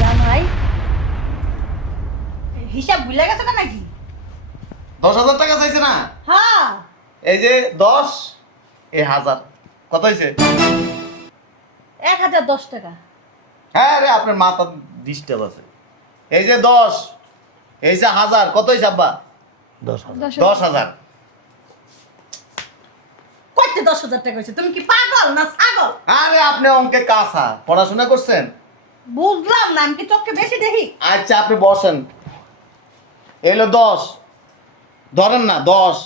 জামাই হিসাব ভুলে গেছে না নাকি? দশ হাজার টাকা চাইছে না? হ্যাঁ। এই যে দশ এই হাজার। কত হয়েছে এক হাজার দশ টাকা। হ্যাঁ রে আপনার মাথা ডিস্টার্ব আছে। এই যে দশ এই যে হাজার কত হয়েছে আব্বা? দশ হাজার। দশ হাজার। কত দশ হাজার টাকা হয়েছে তুমি কি পাগল না ছাগল? আরে আপনি অঙ্কে কাঁচা। পড়াশোনা করছেন? বুঝলাম না আমি কি চোখে বেশি দেখি? আচ্ছা আপনি বসেন। এলো দশ। ধরেন না দশ।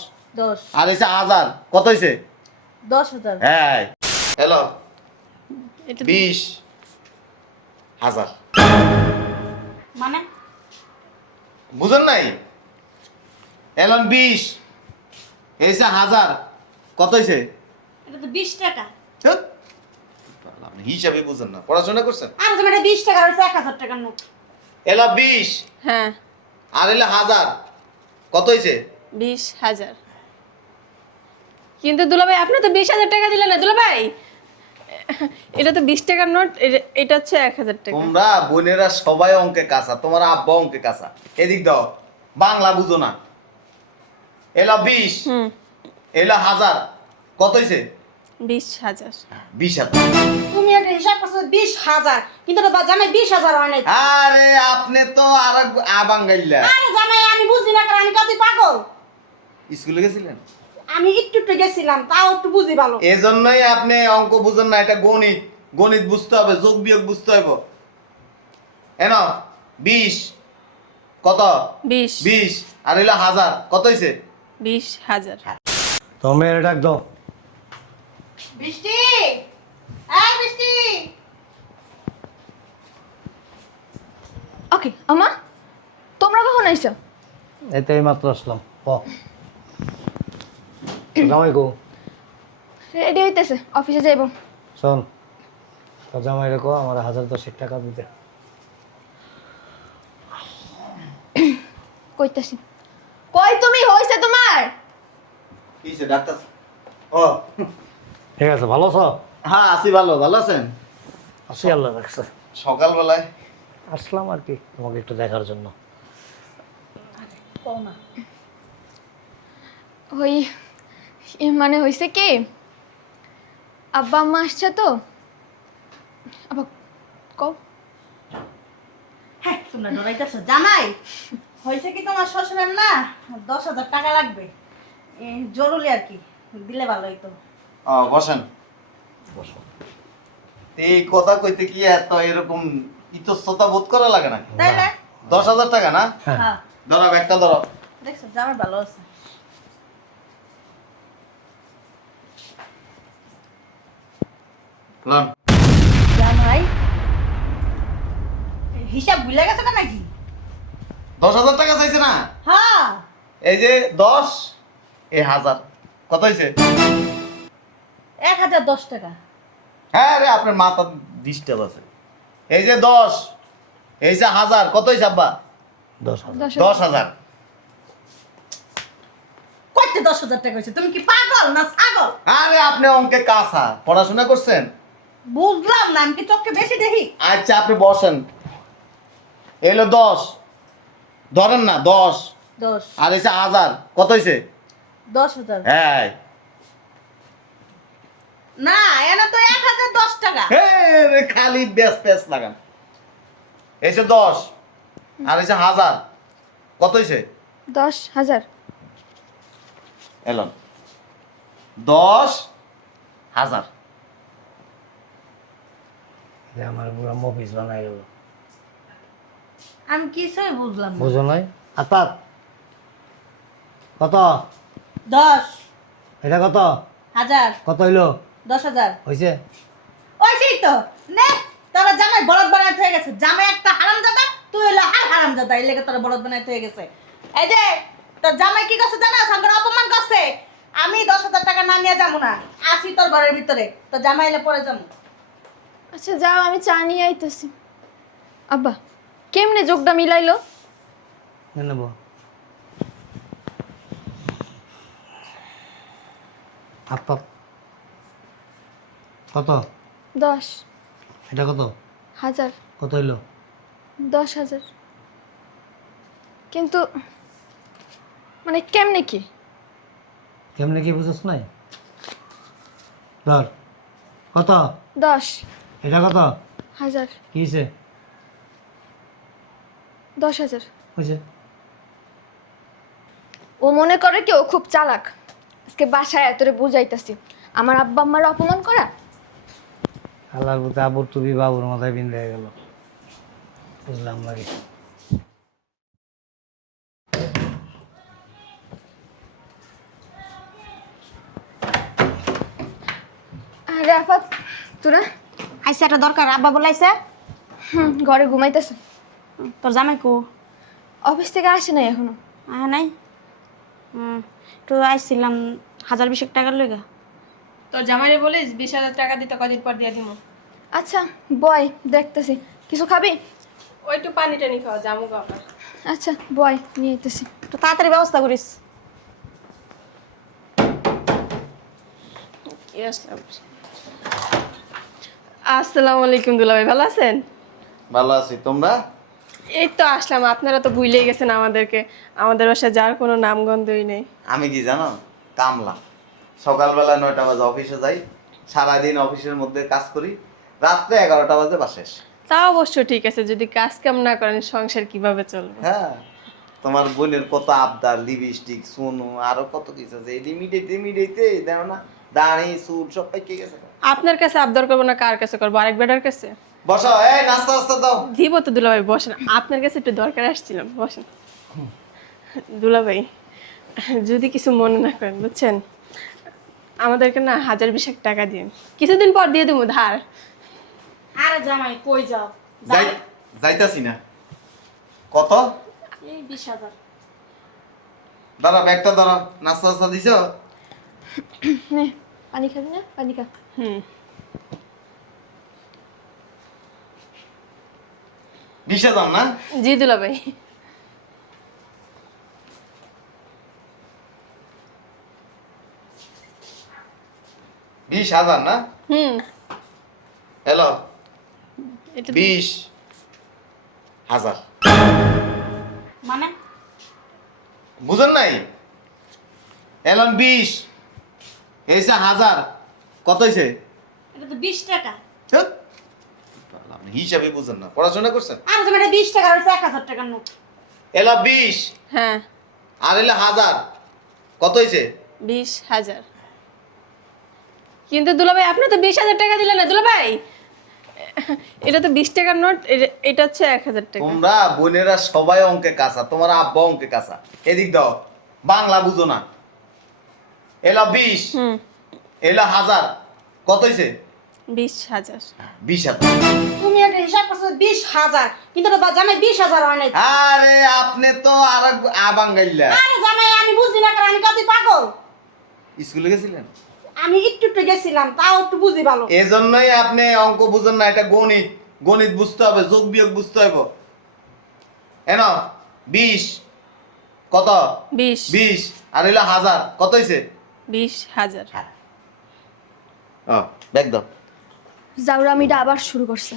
দশ। আর এসে হাজার কত হয়েছে দশ হাজার। হ্যাঁ হ্যালো? বিশ হাজার। মানে? বুঝেন নাই? এলন বিশ। এসে হাজার কত হয়েছে এটা তো বিশ টাকা। আপনি হিসাবে বুঝেন না। পড়াশোনা করছেন? আর তুমি এটা বিশ টাকা হয়েছে এক হাজার টাকার নোট। এলো বিশ? হ্যাঁ। আর এলো হাজার? কত হয়েছে? বিশ হাজার। কিন্তু দুলাভাই আপনি তো বিশ হাজার টাকা দিলেন না দুলাভাই। এটা তো বিশ টাকার নোট এটা- এটা হচ্ছে এক হাজার টাকা। তোমরা বোনেরা সবাই অঙ্কে কাঁচা তোমার আব্বা অঙ্কে কাঁচা। এদিক দাও বাংলা বুঝো না। এলো বিশ হুম। এলো হাজার কত হয়েছে? বিশ হাজার। বিশ হাজার। তুমি একটা হিসাব করছ বিশ হাজার কিন্তু এটা জামাই বিশ হাজার হয় নাই। আরে আপনি তো আর আবাঙ্গাইলা আরে জামাই আমি বুঝি না কারণ আমি কত পাগল। স্কুলে গেছিলেন? আমি একটু একটু গেছিলাম তাও একটু বুঝি ভালো। এজন্যই আপনি অঙ্ক বুঝেন না এটা গণিত। গণিত বুঝতে হবে যোগ বিয়োগ বুঝতে হবে এন বিশ কত? বিশ। বিশ আর এলো হাজার। কত হয়েছে বিশ হাজার। তোমার মেয়ের ডাক দাও বৃষ্টি। বৃষ্টি। ওকে আমা তোমরা কখন আইছো? এই তো এই মাত্র আসলাম ক? জামাই গো রেডি হইতেছে অফিসে যাইব। শোন তোর জামাই রেখো আমার হাজার দশেক টাকা দিতে। কইতাছি। কই তুমি হইছে তোমার? কি ডাক্তার। ও। ঠিক আছে ভালো আছো? হ্যাঁ আছি ভালো ভালো আছেন? আছি আল্লাহ রাখছে। সকালবেলায়? আসলাম আর কি তোমাকে একটু দেখার জন্য। ওই এ মানে হইছে কি আব্বা আম্মা আসছে তো? আব্বা কও। হ্যাঁ তোমরা ডরাইতেছো জামাই হয়েছে কি তোমার শ্বশুরের না? দশ হাজার টাকা লাগবে। জরুরি আর কি দিলে ভালো হইতো। বসেন। এই কথা কইতে কি এত এরকম ইতস্ততা বোধ করা লাগে না? দশ হাজার টাকা না? হ্যাঁ। হ্যাঁ। ধরো একটা ধরো। দেখছ জামাই ভালো আছে। লন। জামাই হিসাব ভুলে গেছে না নাকি? দশ হাজার টাকা চাইছে না? হ্যাঁ। এই যে দশ এই হাজার। কত হয়েছে এক হাজার দশ টাকা। হ্যাঁ রে আপনার মাথা ডিস্টার্ব আছে। এই যে দশ এই যে হাজার কত আব্বা? দশ হাজার। দশ দশ হাজার। কত দশ হাজার টাকা হয়েছে তুমি কি পাগল না ছাগল? আরে আপনি অঙ্কে কাঁচা। পড়াশোনা করছেন? বুঝলাম না আমি কি চোখে বেশি দেখি? আচ্ছা আপনি বসেন। এলো দশ। ধরেন না দশ। দশ। আর এসে হাজার কত হয়েছে দশ হাজার। হ্যাঁ। না এনে তো এক হাজার দশ টাকা। খালি ব্যাস ব্যাস লাগান। এসে দশ আর এসে হাজার। কত হয়েছে দশ হাজার। এলন। দশ হাজার। আমার পুরো মফিস বানাই গেল। আমি কিছুই বুঝলাম না। বুঝো নাই? আতাত কত? দশ। এটা কত? হাজার। কত হইল? দশ হাজার। হয়েছে ওই সেই তো। নে তোরা জামাই বলদ বানাইতে হয়ে গেছে। জামাই একটা হারাম দাদা তুই হইল হার হারাম দাদা এই লেগে তোরা বলদ বানাইতে হয়ে গেছে। এই যে তোর জামাই কি করছে জানা? সঙ্গে অপমান করছে। আমি দশ হাজার টাকা না নিয়ে যাব না। আসি তোর ঘরের ভিতরে। তোর জামাই এলে পরে যাব। আচ্ছা যাও আমি চা নিয়ে আইতেছি। আব্বা কেমনে যোগটা মিলাইলো? নেব। আতাত কত? দশ। এটা কত? হাজার। কত হইল? দশ হাজার। কিন্তু মানে কেমনে কি? কেমনে কি বুঝছ নাই? ধর। কত? দশ। এটা কত? হাজার। কি হয়েছে দশ হাজার। হয়েছে ও মনে করে কি ও খুব চালাক? আজকে বাসায় এতরে বুঝাইতাছি। আমার আব্বা আম্মার অপমান করা? আল্লাহর প্রতি আবুর তুবি বাবুর মাথায় বিন্দে হয়ে গেল। বুঝলাম লাগে আরে আফাত তোরা? আইসা একটা দরকার আব্বা বলাইছে। হুম ঘরে ঘুমাইতেছে। তোর জামাই কো? অফিস থেকে আসে নাই এখনও। আয় নাই? হুম তো আইছিলাম হাজার বিশেক টাকার লইগা। তোর জামাইরে বলিস বিশ হাজার টাকা দিতে কদিন পর দিয়ে দিব আচ্ছা বয় দেখতেছি। কিছু খাবি? ওই একটু পানি টানি খাওয়া জামু আচ্ছা বয় নিয়ে আইতেছি। একটু তাড়াতাড়ি ব্যবস্থা করিস। আসসালামু আলাইকুম দুলাভাই ভালো আছেন? ভালো আছি তোমরা? এই তো আসলাম আপনারা তো ভুলেই গেছেন আমাদেরকে। আমাদের বাসায় যার কোনো নামগন্ধই নেই। আমি কি জানো? কামলা। সকালবেলা নয়টা বাজে অফিসে যাই সারাদিন অফিসের মধ্যে কাজ করি। রাত্রে এগারোটা বাজে বাসে। তা অবশ্য ঠিক আছে যদি কাজ কাম না করেন সংসার কীভাবে চলবে? হ্যাঁ তোমার বোনের কত আবদার লিপস্টিক সোনু আরও কত কিছু আছে। লিমিটেড লিমিটেড দেখো না দাঁড়ি চুল সব পাইকে গেছে। আপনার কাছে আবদার করব না কার কাছে করব? আরেক বেটার কাছে? বসো এই নাস্তা নাস্তা দাও। দিব তো দুলাভাই বসেন। আপনার কাছে একটু দরকার আসছিলাম বসেন। দুলাভাই যদি কিছু মনে না করেন বুঝছেন? আমাদেরকে না হাজার বিশেক টাকা দিন কিছুদিন পর দিয়ে দেবো ধার। আরে জামাই কই যাও? যাই যাইতাছি না। কত? এই বিশ হাজার। দাঁড়া ব্যাগটা দাঁড়া। নাস্তা নাস্তা দিছ? নে পানি খাবি না? পানি খা। হুম। বিশ হাজার না? জি দুলাভাই। বিশ হাজার না? হুম। হ্যালো? এটা বিশ হাজার। মানে? বুঝেন নাই? এলাম বিশ। এসে হাজার। কত হয়েছে এটা তো বিশ টাকা। হিসাবে বুঝেন না। পড়াশোনা করছেন? আর এটা বিশ টাকা হচ্ছে এক হাজার টাকার নোট। এলা বিশ। হ্যাঁ। আর এলে হাজার। কত হয়েছে বিশ হাজার। কিন্তু দুলাভাই আপনি তো বিশ হাজার টাকা দিলেন না দুলাভাই। এটা তো বিশ টাকার নোট এটা- হচ্ছে এক হাজার টাকা। তোমরা বোনেরা সবাই অঙ্কে কাঁচা তোমার আব্বা অঙ্কে কাঁচা। এদিক দাও বাংলা বুঝো না। এলা বিশ এলা হাজার কত হয়েছে বিশ হাজার। বিশ হাজার। তুমি একটা হিসাব করছ বিশ হাজার কিন্তু এটা জামাই বিশ হাজার হয় নাই। আরে আপনি তো আর আবাঙ্গাইলা। আরে জামাই আমি বুঝি না কারণ আমি কত পাগল। স্কুলে গেছিলেন? আমি একটু একটু গেছিলাম তাও একটু বুঝি ভালো। এজন্যই আপনি অঙ্ক বুঝেন না এটা গণিত। গণিত বুঝতে হবে যোগ বিয়োগ বুঝতে হবে এন বিশ। কত? বিশ। বিশ। আর এলো হাজার। কত হয়েছে বিশ হাজার। ও দেখ দাও। জাউরামিটা আবার শুরু করছে।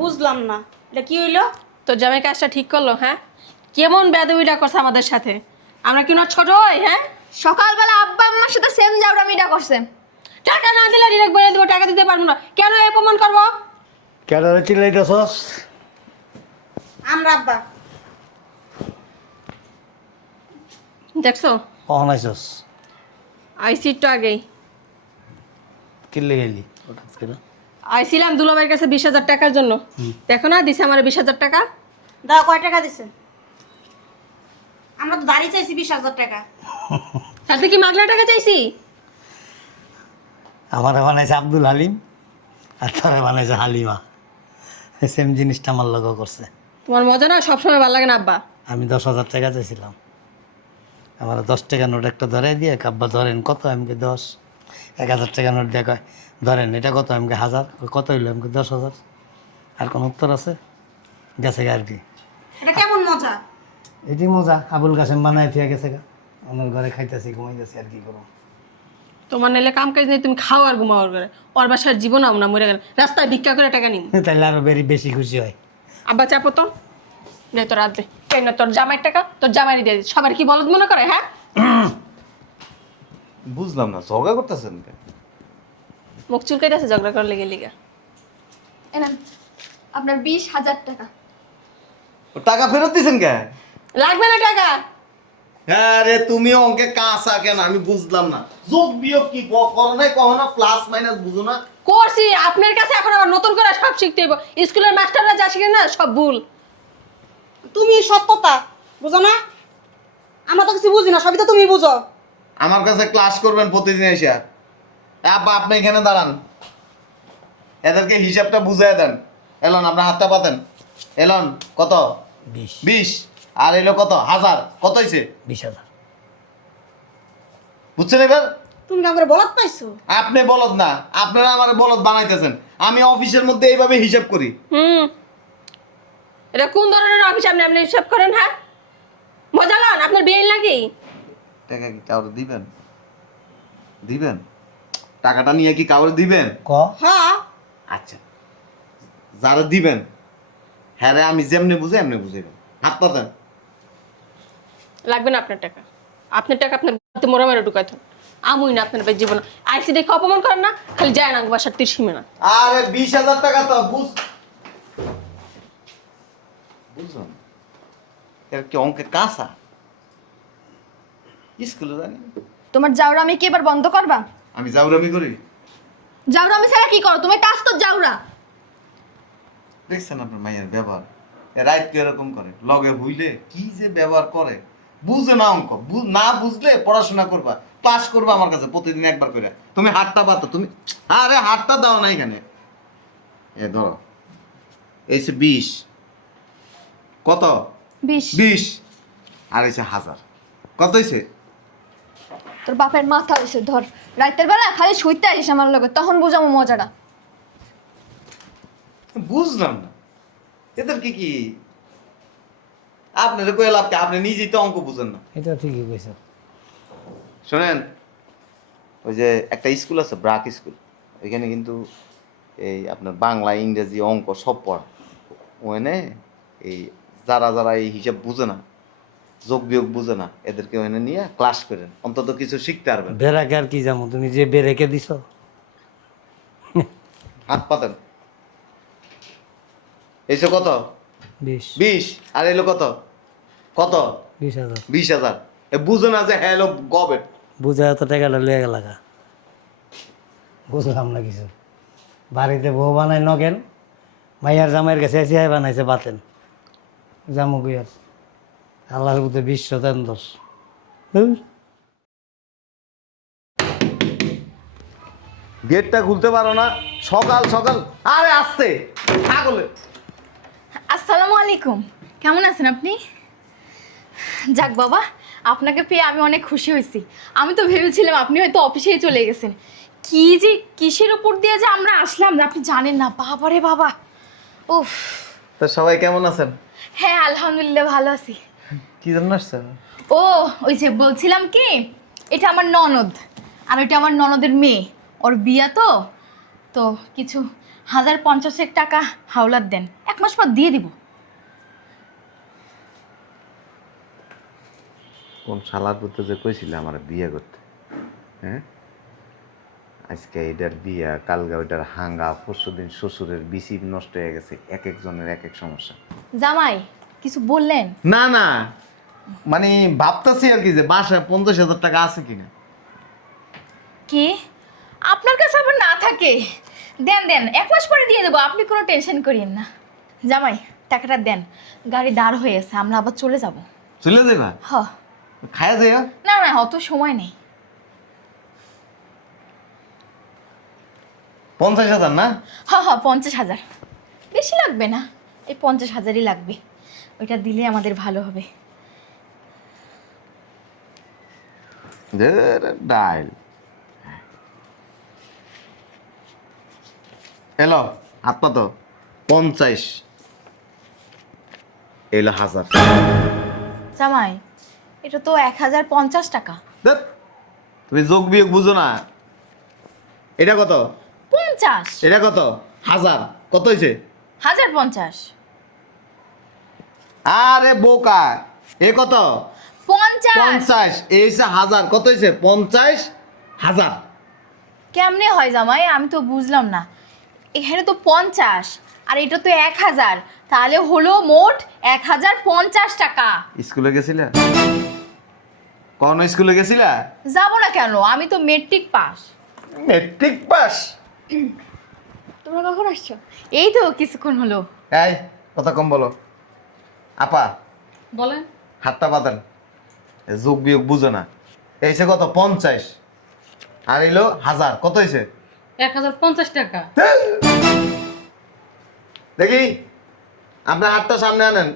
বুঝলাম না। এটা কি হইল? তো জামাই কাজটা ঠিক করল হ্যাঁ? কেমন বেদবিটা করছে আমাদের সাথে? আমরা কি না ছোট হই হ্যাঁ? সকালবেলা আব্বা আম্মার সাথে সেম জাউরামিটা করছে। টাকা না দিলে ডিরেক্ট বলে দেবো টাকা দিতে পারব না। কেন অপমান করব? কেডারে চিল্লাইতেছস? আমরা আব্বা। দেখছ? কখন আইসস আইসি একটু আগেই। কিল্লে গেলি আইছিলাম দুলাভাইয়ের কাছে বিশ হাজার টাকার জন্য। দেখো না দিছে আমার বিশ হাজার টাকা? দাও কয় টাকা দিছে? আমরা তো দাঁড়িয়ে চাইছি বিশ হাজার টাকা। তাতে কি মাগলা টাকা চাইছি? আমার বানাইছে আব্দুল হালিম আর তারা বানাইছে হালিমা। সেম জিনিসটা আমার লগে করছে। তোমার মজা না? সবসময় ভালো লাগে না আব্বা? আমি দশ হাজার টাকা চাইছিলাম। আমার দশ টাকা নোট একটা ধরে দিয়ে কাব্বা ধরেন কত? আমাকে দশ। এক হাজার টাকা নোট দিয়ে কয় ধরেন এটা কত? আমাকে হাজার। কত হইল? আমাকে দশ হাজার। আর কোন উত্তর আছে? গেছে গা আর কি। এটা কেমন মজা? এটি মজা। আবুল কাসেম বানাই থিয়া গেছে গা। আমার ঘরে খাইতেছি ঘুমাইতেছি আর কি করব? তোমার নাইলে কাম কাজ নেই তুমি খাও আর ঘুমাও ওর ঘরে। ওর বাসার জীবন আমরা মরে গেল রাস্তায় ভিক্ষা করে টাকা নিম। তাহলে আরও বেরি বেশি খুশি হয়। আব্বা চাপো তো দে তোর হাত দে। কেন না তোর জামাইয়ের টাকা তোর জামাই দিয়ে দিস সবার কি বলদ মনে করে হ্যাঁ? বুঝলাম না ঝগড়া করতেছেন কেন? মুখ চুলকাইতেছে ঝগড়া করলে গেলি গা এনান আপনার বিশ হাজার টাকা। ও টাকা ফেরত দিছেন কে? লাগবে না টাকা। হ্যাঁ রে তুমি অঙ্কে কাঁচা কেন? আমি বুঝলাম না। যোগ বিয়োগ কি? করো নাই কখনো? প্লাস মাইনাস বুঝো না। করছি আপনার কাছে এখন আবার নতুন করে সব শিখতে হইব। স্কুলের মাস্টাররা যা শিখে না সব ভুল। তুমি সত্যতা বুঝো না? আমরা তো কিছু বুঝি না সবই তো তুমি বুঝো। আমার কাছে ক্লাস করবেন প্রতিদিন এসে। আব্বা আপনি এখানে দাঁড়ান। এদেরকে হিসাবটা বুঝাই দেন। এলন আপনার হাতটা পাতেন। এলন কত? বিশ। বিশ। আর এলো কত? হাজার। কত হয়েছে বিশ হাজার। বুঝছেন এবার? তুমি কি আমাকে বলত পাইছো? আপনি বলদ না আপনারা আমার বলদ বানাইতেছেন। আমি অফিসের মধ্যে এইভাবে হিসাব করি। হুম। এটা কোন ধরনের অফিস? আপনি আপনি হিসাব করেন হ্যাঁ? মজা লন আপনার বিয়ে লাগি? টাকা কি কাউরে দিবেন? দিবেন? টাকাটা নিয়ে কি কাউরে দিবেন? ক? হ্যাঁ আচ্ছা। যারা দিবেন হ্যাঁ রে আমি যেমনি বুঝে এমনি বুঝাইবেন। হাত পাতেন লাগবে না আপনার টাকা। আপনার টাকা আপনার বাড়িতে মোরা মেরে আমুই না আপনার ভাই জীবন। আইসি দেখে অপমান করেন না খালি যায় না বাসার তীর সীমে না। আরে বিশ হাজার টাকা তো বুঝ বুঝলাম এর কি কাঁচা? স্কুলে জানি। তোমার জাউরামি কি এবার বন্ধ করবা? আমি জাউরামি করি। জাউরামি ছাড়া কি করো? তোমার কাজ তো জাউরা। দেখছেন আপনার মাইয়ের ব্যবহার। এ রাইত এরকম করে। লগে হইলে কি যে ব্যবহার করে। বুঝে না অঙ্ক। না বুঝলে পড়াশোনা করবা ক্লাস করবা আমার কাছে প্রতিদিন একবার করে। তুমি হাতটা পাতো তুমি আরে হাতটা দাও না এখানে। এ ধরো। যে বিশ। কত? বিশ। বিশ। আর হয়েছে হাজার। কত হয়েছে তোর বাপের মাথা হয়েছে ধর। রাতের বেলা খালি শুইতে আসিস আমার লগে তখন বুঝাবো মজাটা। বুঝলাম না। এদের কি কি আপনার কয়ে লাভ কি? আপনি নিজেই তো অঙ্ক বুঝেন না। এটা ঠিকই কইছো। শোনেন ওই যে একটা স্কুল আছে ব্রাক স্কুল। ওইখানে কিন্তু এই আপনার বাংলা ইংরেজি অঙ্ক সব পড়া। ওখানে এই যারা যারা এই হিসাব বুঝে না যোগ বিয়োগ বুঝে না এদেরকে ওখানে নিয়ে ক্লাস করেন। অন্তত কিছু শিখতে পারবেন। বেড়াকে আর কি যাব তুমি যে বেড়েকে দিছ। হাত পাতেন। এইসব কত? বিশ। বিশ। আর এলো কত? কত? বিশ হাজার। বিশ হাজার। এ বুঝো না যে হ্যাঁ এলো গবেট। বুঝা এত টাকাটা লয়ে গেল বুঝলাম না কিছু। বাড়িতে বউ বানাই নগেন মাইয়ার জামাইয়ের কাছে এসে হাই বানাইছে বাতেন। জামু গুয়ার আল্লাহর বুতে বিশ্ব তেন দোষ। ধুর। গেটটা খুলতে পারো না। সকাল সকাল। আরে আসতে ছাগলে আসসালামু আলাইকুম। কেমন আছেন আপনি? যাক বাবা আপনাকে পেয়ে আমি অনেক খুশি হয়েছি। আমি তো ভেবেছিলাম আপনি হয়তো অফিসেই চলে গেছেন। কি যে কিসের উপর দিয়ে যে আমরা আসলাম আপনি জানেন না। বাবারে বাবা। উফ। তো সবাই কেমন আছেন? হ্যাঁ আলহামদুলিল্লাহ ভালো আছি। কি জন্য আসছেন? ও ওই যে বলছিলাম কি এটা আমার ননদ। আর ওইটা আমার ননদের মেয়ে। ওর বিয়া তো। তো কিছু হাজার পঞ্চাশেক টাকা হাওলাত দেন। এক মাস পর দিয়ে দিব। কোন শালার পুত্র যে কইছিল আমার বিয়ে করতে হ্যাঁ? আজকে এটার বিয়া কালকে ওইটার হাঙ্গা পরশু দিন শ্বশুরের বিসি নষ্ট হয়ে গেছে এক একজনের এক এক সমস্যা। জামাই কিছু বললেন? না না। মানে ভাবতাছি আর কি যে বাসায় পঞ্চাশ হাজার টাকা আছে কিনা। কি? আপনার কাছে আবার না থাকে? দেন দেন এক মাস পরে দিয়ে দেবো আপনি কোনো টেনশন করিয়েন না। জামাই টাকাটা দেন গাড়ি দাঁড় হয়ে গেছে আমরা আবার চলে যাব। চলে যাবা হ। খায়া যাই না না অত সময় নেই। পঞ্চাশ হাজার না? হ হ পঞ্চাশ হাজার। বেশি লাগবে না এই পঞ্চাশ হাজারই লাগবে। ওইটা দিলে আমাদের ভালো হবে। ডাইল। এলো হাত পাতো পঞ্চাশ। এলো হাজার। জামাই এটা তো এক হাজার পঞ্চাশ টাকা। ধ্যাৎ, তুমি যোগ বিয়োগ বুঝো না। এটা কত? পঞ্চাশ। এটা কত? হাজার। কত হয়েছে? হাজার পঞ্চাশ। আরে বোকা। এ কত? পঞ্চাশ। পঞ্চাশ। এই হচ্ছে হাজার। কত হয়েছে পঞ্চাশ হাজার। কেমনে হয় জামাই? আমি তো বুঝলাম না। এখানে তো পঞ্চাশ আর এটা তো এক হাজার। তাহলে হলো মোট এক হাজার পঞ্চাশ টাকা। স্কুলে গেছিলা? কোন স্কুলে গেছিলা? যাব না কেন? আমি তো মেট্রিক পাস। Matric pass? তোমরা কখন আসছো? এই তো কিছুক্ষণ হলো। এই কথা কম বলো। আপা বলেন। হাতটা বাঁধেন। যোগ বিয়োগ বুঝো না। এইছে কত? পঞ্চাশ। আর এলো হাজার। কত হয়েছে? এক হাজার পঞ্চাশ টাকা। দেখি আপনার হাতটা সামনে আনেন।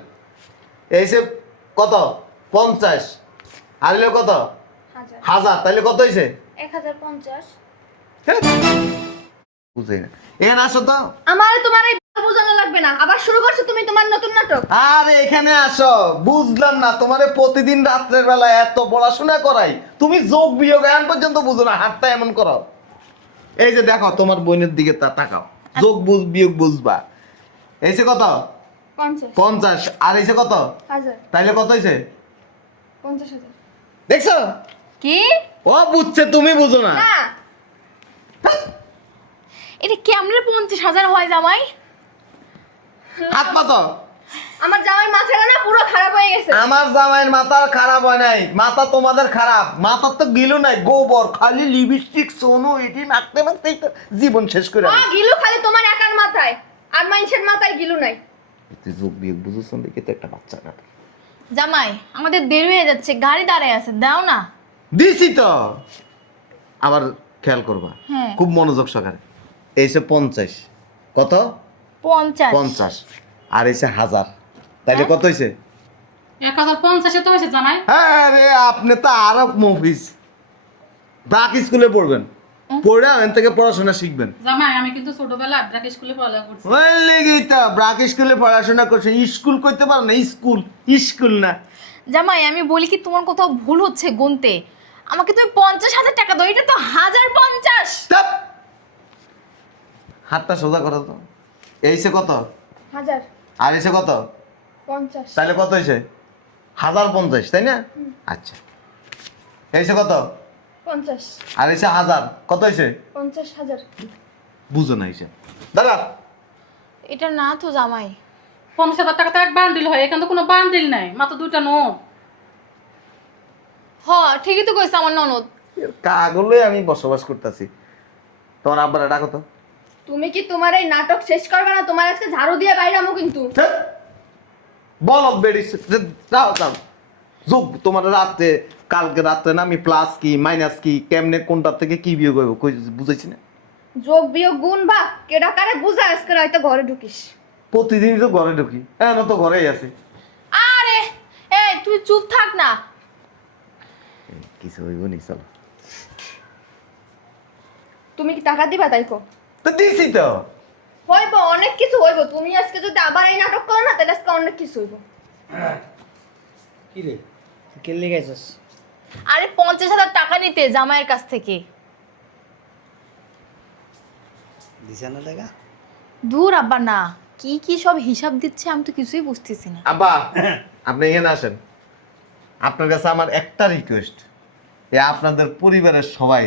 এইছে কত? পঞ্চাশ। আর এলো কত? হাজার। তাইলে কত হয়েছে এক হাজার পঞ্চাশ। বুঝাই না। এখানে আসো তো। আমার তোমার এই বোঝানো লাগবে না। আবার শুরু করছ তুমি তোমার নতুন নাটক। আরে এখানে আসো। বুঝলাম না তোমারে প্রতিদিন রাত্রের বেলা এত পড়াশোনা করাই। তুমি যোগ বিয়োগ এখন পর্যন্ত বুঝো না হাতটা এমন করো। এই যে দেখো তোমার বোনের দিকে তা তাকাও। যোগ বুঝ বিয়োগ বুঝবা। এইছে কত? পঞ্চাশ। আর এইছে কত? হাজার। তাইলে কত হয়েছে পঞ্চাশ দেখছ? কি? ও বুঝছে তুমি বুঝো না। না। এটা কেমনে পঞ্চাশ হাজার হয় জামাই? হাত পাতো। আমার জামাই মাথাটা না পুরো খারাপ হয়ে গেছে। আমার জামাইয়ের মাথা খারাপ হয় নাই। মাথা তোমাদের খারাপ। মাথার তো গিলু নাই গোবর খালি লিপস্টিক সোনু এটি মাখতে মাখতেই তো জীবন শেষ করে মা গিলু খালি তোমার একার মাথায়। আর মানুষের মাথায় গিলু নাই। তুই যোগ বিয়োগ বুঝেছ দেখে তো একটা বাচ্চা কাটে জামাই আমাদের দেরি হয়ে যাচ্ছে গাড়ি দাঁড়ায় আছে দাও না। দিছি তো। আবার খেয়াল করবা হ্যাঁ। খুব মনোযোগ সহকারে। এইসে পঞ্চাশ। কত? পঞ্চাশ। পঞ্চাশ। আর এসে হাজার। তাইলে কত হয়েছে এক হাজার পঞ্চাশে তো হয়েছে জানাই হ্যাঁ রে আপনি তো আরও মফিস ব্রাক স্কুলে পড়বেন। পড়ে এখান থেকে পড়াশোনা শিখবেন। জামাই আমি কিন্তু ছোটবেলায় ব্রাক স্কুলে পড়ালেখা করছি। লেগেই তো ব্রাক স্কুলে পড়াশোনা করছে। স্কুল করতে পারো না স্কুল স্কুল না। জামাই আমি বলি কি তোমার কোথাও ভুল হচ্ছে গুনতে? আমাকে তুমি পঞ্চাশ হাজার টাকা দাও এটা তো হাজার পঞ্চাশ। হাতটা সোজা করো তো। এইসে কত? হাজার। আর এসে কত? পঞ্চাশ। তাহলে কত হয়েছে? হাজার পঞ্চাশ তাই না? আচ্ছা। এইসে কত? পঞ্চাশ। আর এসে হাজার কত হয়েছে? পঞ্চাশ হাজার। বুঝো না এসে দাদা! এটা না তো জামাই। পঞ্চাশ হাজার টাকা তো এক বান্ডিল হয় এখানে তো কোনো বান্ডিল নাই মাত্র দুইটা নোট। হ ঠিকই তো কইছে আমার ননদ। কাগলে আমি বসবাস করতেছি। তোমার আব্বারা ডাকো তো। তুমি কি তোমার এই নাটক শেষ করবে না? তোমার আজকে ঝাড়ু দিয়ে বাইরে আমো কিন্তু। বলো বেড়ি যাও যাও। যোগ তোমার রাত্রে কালকে রাত্রে না আমি প্লাস কি মাইনাস কি কেমনে কোনটা থেকে কি বিয়োগ হইব কই বুঝাইছি না। যোগ বিয়োগ গুণ বা কেডা কারে বুঝা আজকে হয়তো ঘরে ঢুকিস। প্রতিদিনই তো ঘরে ঢুকি হ্যাঁ তো ঘরেই আছি। আরে এই তুই চুপ থাক না। কিছু হইব নি চলো। তুমি কি টাকা দিবা তাইকো? তো দিছি তো। হইব অনেক কিছু হইব। তুমি আজকে যদি আবার এই নাটক করো না তাহলে আজকে অনেক কিছু হইব। কি রে কেলে গেছিস আরে পঞ্চাশ হাজার টাকা নিতে জামাইয়ের কাছ থেকে। দিছে না টাকা? দূর আব্বা না। কি কি সব হিসাব দিচ্ছে আমি তো কিছুই বুঝতেছি না। আব্বা আপনি এখানে আসেন। আপনার কাছে আমার একটা রিকোয়েস্ট এ আপনাদের পরিবারের সবাই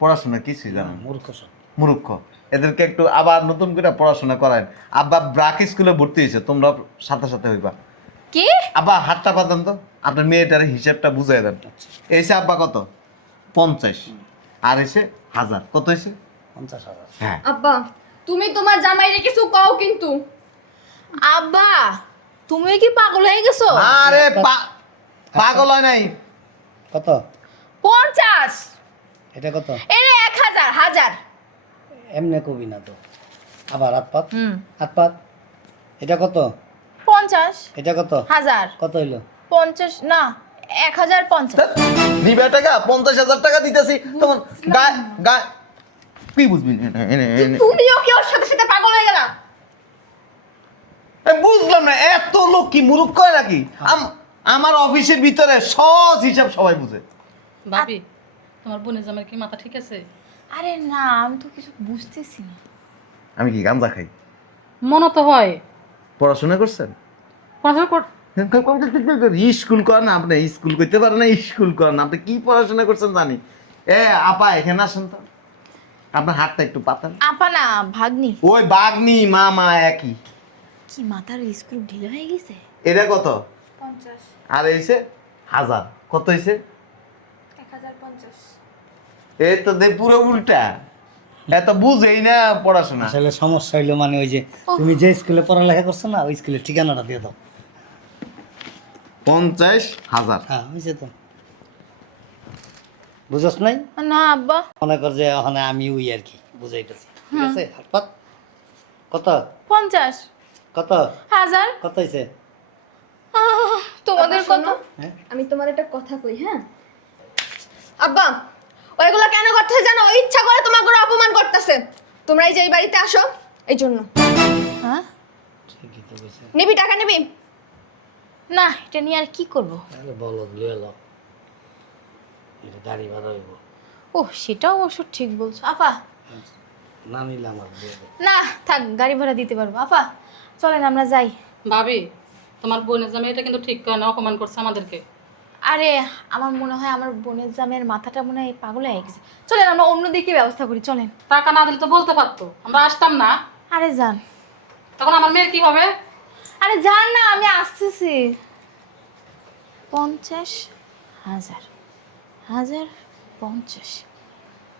পড়াশোনা কিছুই জানেন না। মূর্খ সব। মূর্খ। এদেরকে একটু আবার নতুন করে পড়াশোনা করায়। আব্বা ব্রাক স্কুলে ভর্তি হয়েছে তোমরা সাথে সাথে হইবা। কি? আব্বা হাতটা পাতান তো। আপনার মেয়েটার হিসাবটা বুঝাই দেন। এসে আব্বা কত? পঞ্চাশ। আর এসে হাজার। কত হয়েছে? পঞ্চাশ হাজার। হ্যাঁ। আব্বা তুমি তোমার জামাইরে কিছু কও কিন্তু। আব্বা তুমি কি পাগল হয়ে গেছো? আরে পা- পাগল হয় নাই। কত? পঞ্চাশ। এটা কত? এরে এক হাজার হাজার। এমনি কবি না তো। আবার হাত পাত। হাত পাত। এটা কত? পঞ্চাশ। এটা কত? হাজার। কত হইল? পঞ্চাশ না এক হাজার পঞ্চাশ। দিবে টাকা পঞ্চাশ হাজার টাকা দিতেছি। গায়ে গায়ে কি বুঝবি। তুমিও কি ওর সাথে সাথে পাগল হয়ে গেলা? বুঝলাম না এত লোক কি মুরুখ কয় নাকি? আমার অফিসের ভিতরে সহজ হিসাব সবাই বুঝে। ভাবি তোমার বোনের জামাই কি মাথা ঠিক আছে? আরে না আমি তো কিছু বুঝতেছি না। আমি কি গাঞ্জা খাই? মনে তো হয়। পড়াশোনা করছেন? পড়াশোনা কর- স্কুল কর না আপনি স্কুল করতে পারেন না স্কুল কর না। আপনি কি পড়াশোনা করছেন জানি। এ আপা এখানে আসেন তো। আপনার হাতটা একটু পাতান আপা না ভাগ্নি। ওই বাগনি মা মা একই। কি মাথার স্ক্রু ঢিলে হয়ে গেছে? এটা কত? আর এইছে হাজার। কত হয়েছে এই তো দে পুরো উল্টা। এত বুঝেই না পড়াশোনা। আসলে সমস্যা হইল মানে ওই যে তুমি যে স্কুলে পড়ালেখা করছ না ওই স্কুলের ঠিকানাটা দিয়ে দাও। পঞ্চাশ হাজার। হ্যাঁ হয়েছে তো। বুঝছ নাই? না আব্বা। মনে কর যে ওখানে আমি ওই আর কি বুঝাইতেছি। ঠিক আছে হাত পাত কত? পঞ্চাশ। কত? হাজার। কত হয়েছে তোমাদের কত? হ্যাঁ। আমি তোমার একটা কথা কই হ্যাঁ? আব্বা ওইগুলো কেন করতেছে জানো? ইচ্ছা করে তোমার করে অপমান করতেছে। তোমরা এই যে এই বাড়িতে আসো এই জন্য। হ্যাঁ? ঠিকই তো কইছে। নিবি টাকা নিবি? না এটা নিয়ে আর কি করব? তাহলে বলো লিয়ে এলো এটা গাড়ি ভাড়া হইব। ও সেটাও অবশ্য ঠিক বলছো। আপা। না নিলে আমার দিয়ে না থাক গাড়ি ভাড়া দিতে পারব। আপা চলেন আমরা যাই। ভাবি তোমার বোনের জামাই এটা কিন্তু ঠিক করে না অপমান করছে আমাদেরকে। আরে আমার মনে হয় আমার বোনের জামের মাথাটা মনে হয় পাগল হয়ে গেছে। চলেন আমরা অন্যদিকে ব্যবস্থা করি চলেন। টাকা না দিলে তো বলতে পারতো আমরা আসতাম না। আরে যান। তখন আমার মেয়ের কি হবে? আরে যান না আমি আসতেছি। পঞ্চাশ হাজার হাজার পঞ্চাশ।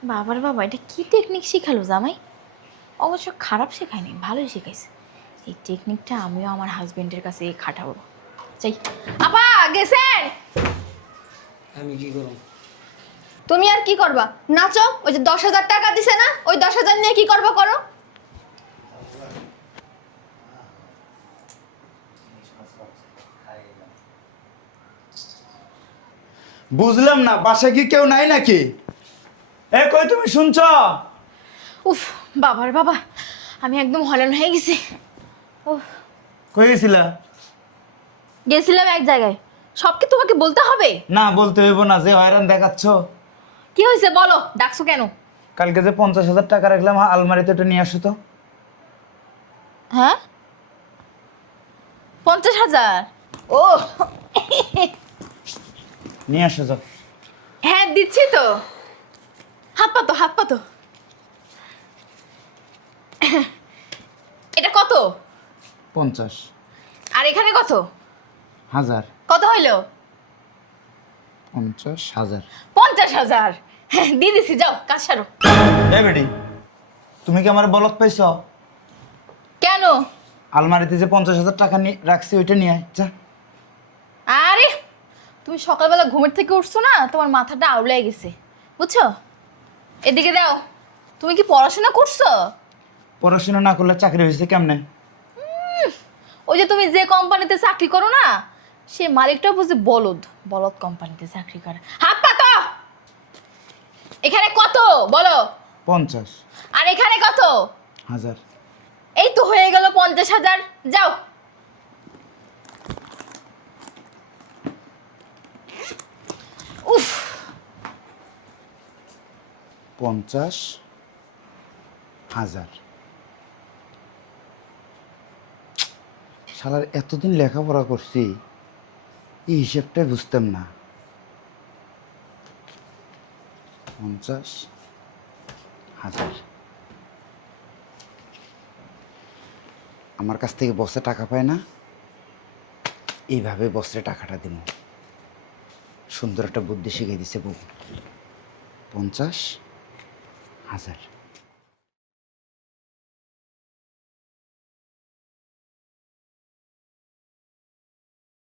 বাবার বাবা এটা কি টেকনিক শিখালো জামাই? অবশ্য খারাপ শেখায়নি ভালোই শিখাইছে। এই টেকনিকটা আমিও আমার হাজবেন্ডের কাছে খাটাবো। চাই আপা গেছেন? আমি কি করব? তুমি আর কি করবা? নাচো ওই যে দশ হাজার টাকা দিছে না ওই দশ হাজার নিয়ে কি করব করো? বুঝলাম না বাসায় কি কেউ নাই নাকি? এ কই তুমি শুনছ? উফ বাবার বাবা আমি একদম হলেন হয়ে গেছি। উফ। কই গেছিলা? গেছিলাম এক জায়গায়। সব কি তোমাকে বলতে হবে? না বলতে হইব না যে হয়রান দেখাচ্ছ। কি হয়েছে বলো ডাকছো কেন? কালকে যে পঞ্চাশ হাজার টাকা রাখলাম আলমারিতে ওটা নিয়ে আসো তো। হ্যাঁ? পঞ্চাশ হাজার? ও। নিয়ে আসো যাও। হ্যাঁ দিচ্ছি তো। হাত পাতো হাত পাতো। এটা কত? পঞ্চাশ। আর এখানে কত? হাজার। কত হইল? পঞ্চাশ হাজার। পঞ্চাশ হাজার। হ্যাঁ দিয়ে দিছি যাও কাজ সারো। বেডি তুমি কি আমার বলত পাইছ? কেন? আলমারিতে যে পঞ্চাশ হাজার টাকা নিয়ে রাখছি ওইটা নিয়ে আয় যা। আরে তুমি সকালবেলা ঘুমের থেকে উঠছো না তোমার মাথাটা আউলাই গেছে। বুঝছ? এদিকে দাও তুমি কি পড়াশোনা করছ? পড়াশোনা না করলে চাকরি হয়েছে কেমনে? ওই যে তুমি যে কোম্পানিতে চাকরি করো না সে মালিকটা বুঝে বলদ বলদ কোম্পানিতে চাকরি করে। হাত পাতো এখানে কত? বলো। পঞ্চাশ। আর এখানে কত? হাজার। এই তো হয়ে গেল পঞ্চাশ হাজার। যাও। উফ। পঞ্চাশ হাজার। শালার এতদিন লেখাপড়া করছি। এই হিসেবটাই বুঝতাম না। পঞ্চাশ হাজার। আমার কাছ থেকে বসে টাকা পায় না। এইভাবে বসে টাকাটা দিব সুন্দর একটা বুদ্ধি শিখিয়ে দিছে বউ। পঞ্চাশ হাজার।